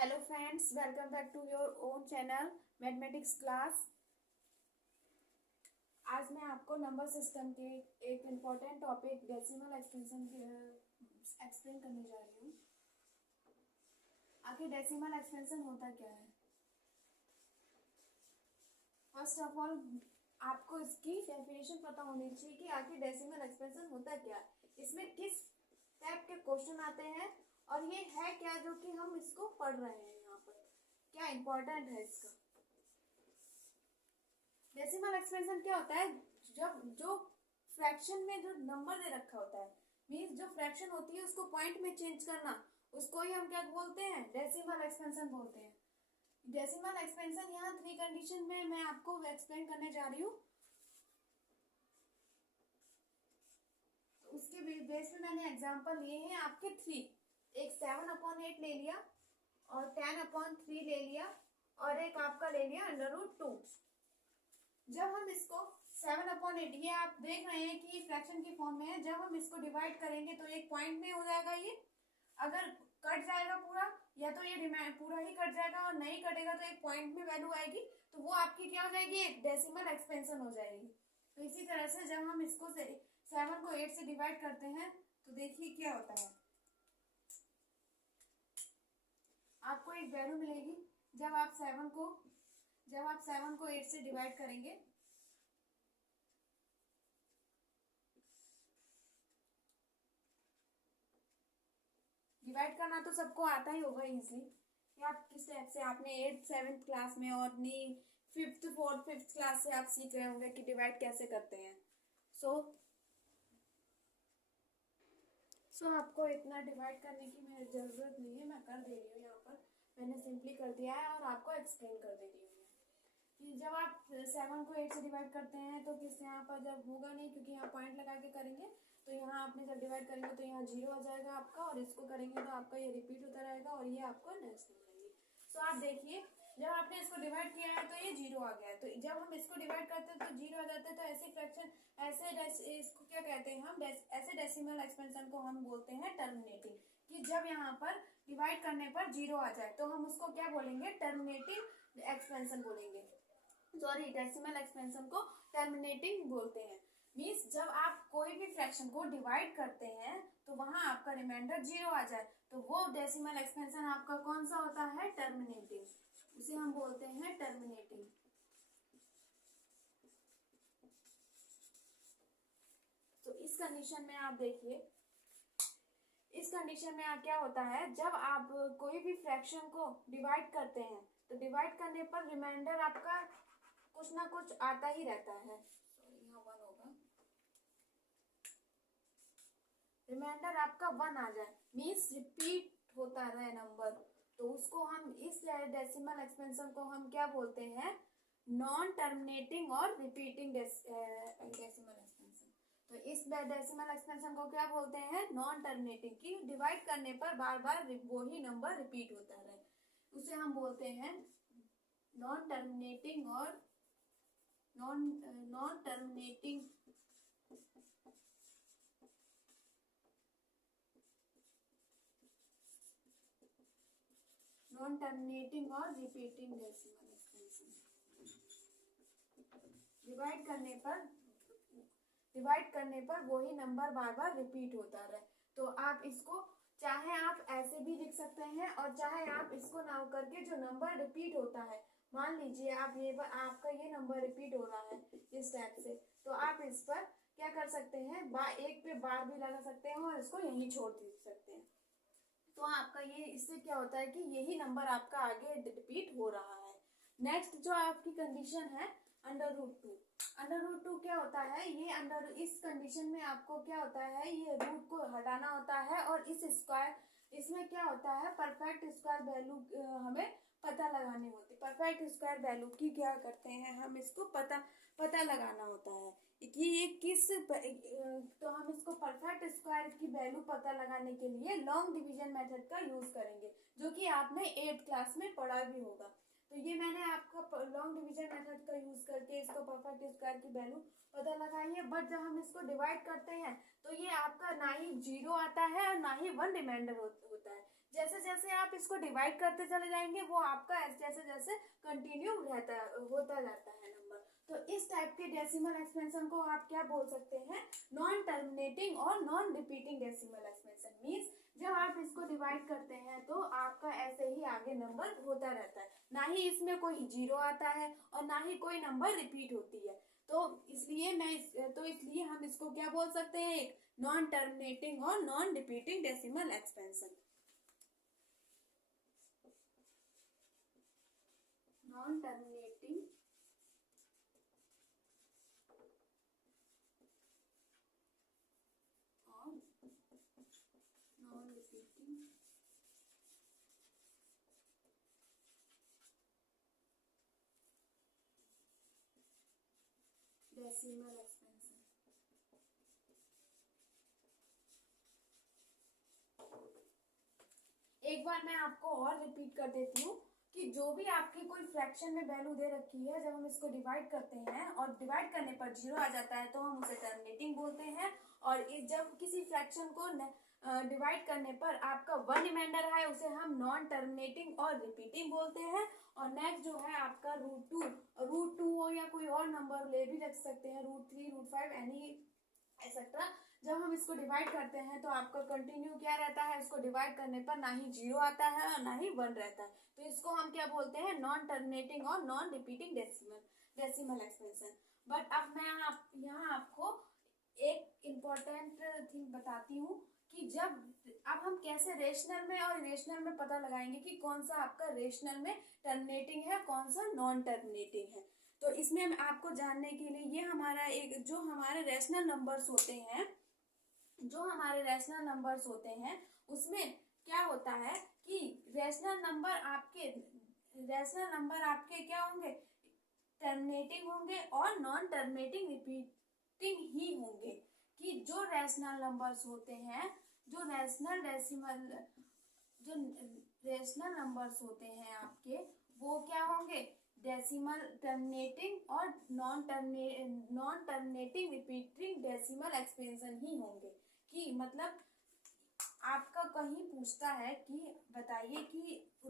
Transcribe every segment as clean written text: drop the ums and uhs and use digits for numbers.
Hello friends, welcome back to your own channel mathematics class. आज मैं आपको number system के एक important topic decimal expansion explain करने जा रही हूँ। आखिर डेसिमल एक्सपेंशन होता क्या है? फर्स्ट ऑफ ऑल आपको इसकी डेफिनेशन पता होनी चाहिए कि आखिर डेसिमल एक्सपेंशन होता क्या है, इसमें किस टाइप के क्वेश्चन आते हैं और ये है क्या जो कि हम इसको पढ़ रहे हैं। यहाँ पर क्या इंपॉर्टेंट है इसका? डेसिमल एक्सपेंशन क्या होता है? जब जो फ्रैक्शन में जो नंबर दे रखा होता है, मीन्स जो फ्रैक्शन होती है उसको पॉइंट में चेंज करना, उसको ही हम क्या बोलते हैं? डेसिमल एक्सपेंशन बोलते हैं। डेसिमल एक्सपेंशन यहाँ थ्री कंडीशन में मैं आपको एक्सप्लेन करने जा रही हूँ। तो उसके बेस पे मैंने एग्जांपल लिए हैं आपके थ्री। एक 7/8 ले लिया और 10/3 ले लिया और एक आपका ले लिया √2। जब हम इसको 7/8, ये आप देख रहे हैं कि फ्रैक्शन की फॉर्म में है, जब हम इसको डिवाइड करेंगे तो एक पॉइंट में हो जाएगा। ये अगर कट जाएगा पूरा, या तो ये पूरा ही कट जाएगा और नहीं कटेगा तो एक पॉइंट में वैल्यू आएगी, तो वो आपकी क्या हो जाएगी? एक डेसिमल एक्सपेंशन हो जाएगी। तो इसी तरह से जब हम इसको 7 को 8 से डिवाइड करते हैं तो देखिए क्या होता है। आपको एक वैल्यू मिलेगी जब आप 7 को 8 से डिवाइड करेंगे। डिवाइड करना तो सबको आता ही होगा इजीली। कि आप किस टाइप से आपने 8th 7th क्लास में और नहीं 5th 4th 5th क्लास से आप सीख रहे होंगे कि डिवाइड कैसे करते हैं। सो आपको इतना डिवाइड करने की मेरी ज़रूरत नहीं है, मैं कर दे रही हूँ। यहाँ पर मैंने सिंपली कर दिया है और आपको एक्सप्लेन कर दे रही हूँ कि जब आप 7 को 8 से डिवाइड करते हैं तो किस यहाँ पर जब होगा नहीं, क्योंकि यहाँ पॉइंट लगा के करेंगे तो यहाँ आपने जब डिवाइड करेंगे तो यहाँ 0 आ जाएगा आपका, और इसको करेंगे तो आपका ये रिपीट होता रहेगा और ये आपको नेक्स्ट हो जाएगी। सो आप देखिए, जब आपने इसको डिवाइड किया है तो ये 0 आ गया है, तो जब हम इसको डिवाइड करते हैं तो 0 आ जाता है। तो ऐसे फ्रैक्शन, इसको क्या कहते हैं हम? ऐसे डेसिमल एक्सपेंशन को हम बोलते हैं टर्मिनेटिंग। कि जब यहाँ पर डिवाइड करने पर 0 आ जाए तो हम उसको क्या बोलेंगे? टर्मिनेटिंग एक्सपेंशन बोलेंगे। सॉरी, डेसिमल एक्सपेंशन को टर्मिनेटिंग बोलते हैं। मीन्स जब आप कोई भी फ्रैक्शन को डिवाइड करते हैं तो वहां आपका रिमाइंडर 0 आ जाए तो वो डेसिमल एक्सपेंशन आपका कौन सा होता है? टर्मिनेटिंग। उसे हम बोलते हैं टर्मिनेटिंग। तो इस कंडीशन में आप देखिए, इस कंडीशन में क्या होता है? जब आप कोई भी फ्रैक्शन को डिवाइड करते हैं तो डिवाइड करने पर रिमाइंडर आपका कुछ ना कुछ आता ही रहता है। सॉरी, यहाँ 1 होगा। रिमाइंडर आपका 1 आ जाए, मीन्स रिपीट होता रहे नंबर, तो उसको हम इस डेसिमल एक्सपेंशन को हम क्या बोलते हैं? नॉन टर्मिनेटिंग और रिपीटिंग डेसिमल एक्सपेंशन। तो इस डेसिमल एक्सपेंशन को क्या बोलते हैं? Non terminating. की डिवाइड करने पर बार बार वही नंबर रिपीट होता रहे, उसे हम बोलते हैं नॉन टर्मिनेटिंग और नॉन टर्मिनेटिंग नॉन टर्मिनेटिंग और रिपीटिंग डेसिमल एक्सपेंशन। डिवाइड करने पर वही नंबर बार बार रिपीट होता रहे। तो आप इसको चाहे आप ऐसे भी लिख सकते हैं और चाहे आप इसको ना करके जो नंबर रिपीट होता है, मान लीजिए आप आपका ये नंबर रिपीट हो रहा है इस टाइप से, तो आप इस पर क्या कर सकते हैं? एक पे बार भी लगा सकते हैं और इसको यहीं छोड़ दे सकते हैं। तो आपका ये इससे क्या होता है कि यही नंबर आपका आगे रिपीट हो रहा है। नेक्स्ट जो आपकी कंडीशन है √2। √2 क्या होता है? ये इस कंडीशन में आपको क्या होता है? ये रूट को हटाना होता है और इसमें क्या होता है? परफेक्ट स्क्वायर वैल्यू हमें पता लगानी होती है। परफेक्ट स्क्वायर वैल्यू की क्या करते हैं हम? इसको पता लगाना होता है कि ये तो हम इसको परफेक्ट स्क्वायर की वैल्यू पता लगाने के लिए लॉन्ग डिवीजन मेथड का यूज करेंगे, जो कि आपने 8th क्लास में पढ़ा भी होगा। तो ये मैंने आपका लॉन्ग डिवीजन मेथड का यूज करके इसको परफेक्ट स्क्वायर की वैल्यू पता लगाई है। बट जब हम इसको डिवाइड करते हैं तो ये आपका ना ही 0 आता है और ना ही 1 रिमाइंडर होता है। जैसे जैसे आप इसको डिवाइड करते चले जाएंगे वो आपका जैसे जैसे कंटिन्यू रहता होता जाता है नंबर। तो इस टाइप के डेसिमल एक्सपेंशन को आप क्या बोल सकते हैं, नॉन टर्मिनेटिंग और non repeating decimal expansion. Means जब आप इसको डिवाइड करते हैं तो आपका ऐसे ही आगे नंबर होता रहता है, ना ही इसमें कोई 0 आता है और ना ही कोई नंबर रिपीट होती है। तो इसलिए हम इसको क्या बोल सकते हैं, एक नॉन टर्मिनेटिंग और non repeating decimal expansion. Non terminating और नॉन रिपीटिंग डेसिमल एक्सपेंशन। एक बार मैं आपको और रिपीट कर देती हूँ कि जो भी आपकी कोई फ्रैक्शन में वैल्यू दे रखी है, जब हम इसको डिवाइड करते हैं और डिवाइड करने पर 0 आ जाता है तो हम उसे टर्मिनेटिंग बोलते हैं। और जब किसी फ्रैक्शन को डिवाइड करने पर आपका 1 रिमाइंडर है उसे हम नॉन टर्मिनेटिंग और रिपीटिंग बोलते हैं। और नेक्स्ट जो है आपका रूट टू हो या कोई और नंबर ले भी रख सकते हैं, √3, √5 एनी एक्सेट्रा। जब हम इसको डिवाइड करते हैं तो आपका कंटिन्यू क्या रहता है, इसको डिवाइड करने पर ना ही 0 आता है और ना ही 1 रहता है। तो इसको हम क्या बोलते हैं, नॉन टर्मिनेटिंग और non repeating decimal expansion. But अब मैं यहाँ आपको एक इम्पोर्टेंट थिंग बताती हूँ कि जब अब हम कैसे रेशनल में और इरेशनल में पता लगाएंगे कि कौन सा आपका रेशनल में टर्मिनेटिंग है, कौन सा नॉन टर्मिनेटिंग है। तो इसमें हम आपको जानने के लिए ये हमारा एक जो हमारे रैशनल नंबर्स होते हैं उसमें क्या होता है कि रैशनल नंबर आपके क्या होंगे, टर्मिनेटिंग होंगे और नॉन टर्मिनेटिंग रिपीटिंग ही होंगे। कि जो रैशनल नंबर्स होते हैं, जो रैशनल नंबर्स होते हैं आपके, वो क्या होंगे, डेसिमल टर्मिनेटिंग और non terminating repeating decimal expansion ही होंगे। कि मतलब आपका कहीं पूछता है कि बताइए कि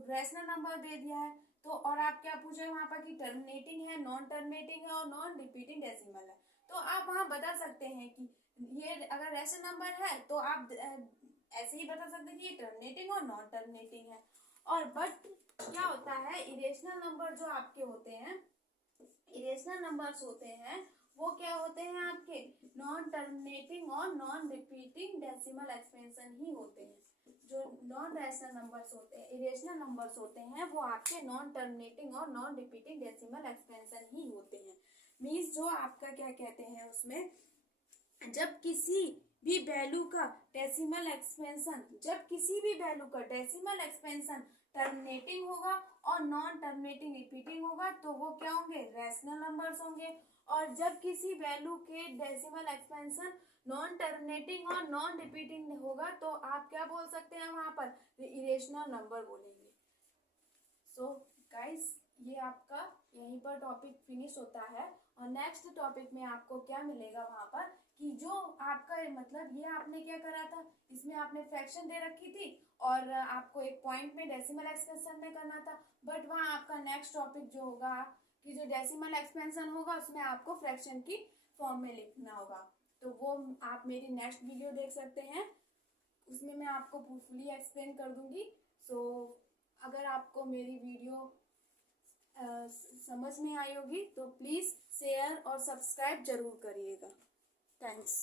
रैशनल नंबर दे दिया है तो और आप क्या पूछ रहे हैं वहां पर कि टर्मिनेटिंग है, नॉन टर्मिनेटिंग है और नॉन रिपीटिंग डेसिमल है। तो आप वहां बता सकते हैं कि ये अगर रैशनल नंबर है तो आप ऐसे ही बता सकते हैं कि ये टर्मिनेटिंग और नॉन टर्मिनेटिंग है। और बट क्या होता है, इरेशनल नंबर जो आपके होते हैं, इरेशनल नंबर्स होते हैं वो क्या होते हैं आपके, नॉन टर्मिनेटिंग और नॉन रिपीटिंग डेसिमल एक्सपेंशन ही होते हैं। जो नॉन रैशनल नंबर्स होते हैं, इरेशनल नंबर्स होते हैं, वो आपके नॉन टर्मिनेटिंग और नॉन रिपीटिंग डेसिमल एक्सपेंशन ही होते हैं। मीन्स जो आपका क्या कहते हैं उसमें, जब किसी भी वैल्यू का डेसिमल एक्सपेंशन टर्मिनेटिंग होगा और नॉन टर्मिनेटिंग रिपीटिंग होगा तो वो क्या होंगे, रैशनल नंबर्स होंगे। और जब किसी वैल्यू के डेसिमल एक्सपेंशन नॉन टर्मिनेटिंग और नॉन रिपीटिंग होगा तो आप क्या बोल सकते हैं वहां पर, इरेशनल नंबर बोलेंगे। सो गाइस, ये आपका यहीं पर टॉपिक फिनिश होता है। और नेक्स्ट टॉपिक में आपको क्या मिलेगा वहां पर कि जो आपका मतलब ये आपने क्या करा था, इसमें आपने फ्रैक्शन दे रखी थी और आपको एक पॉइंट में डेसिमल एक्सपेंशन में करना था। बट वहाँ आपका नेक्स्ट टॉपिक जो होगा कि जो डेसिमल एक्सपेंशन होगा उसमें आपको फ्रैक्शन की फॉर्म में लिखना होगा। तो वो आप मेरी नेक्स्ट वीडियो देख सकते हैं, उसमें मैं आपको फुली एक्सप्लेन कर दूंगी। सो अगर आपको मेरी वीडियो समझ में आई होगी तो प्लीज़ शेयर और सब्सक्राइब जरूर करिएगा। थैंक्स।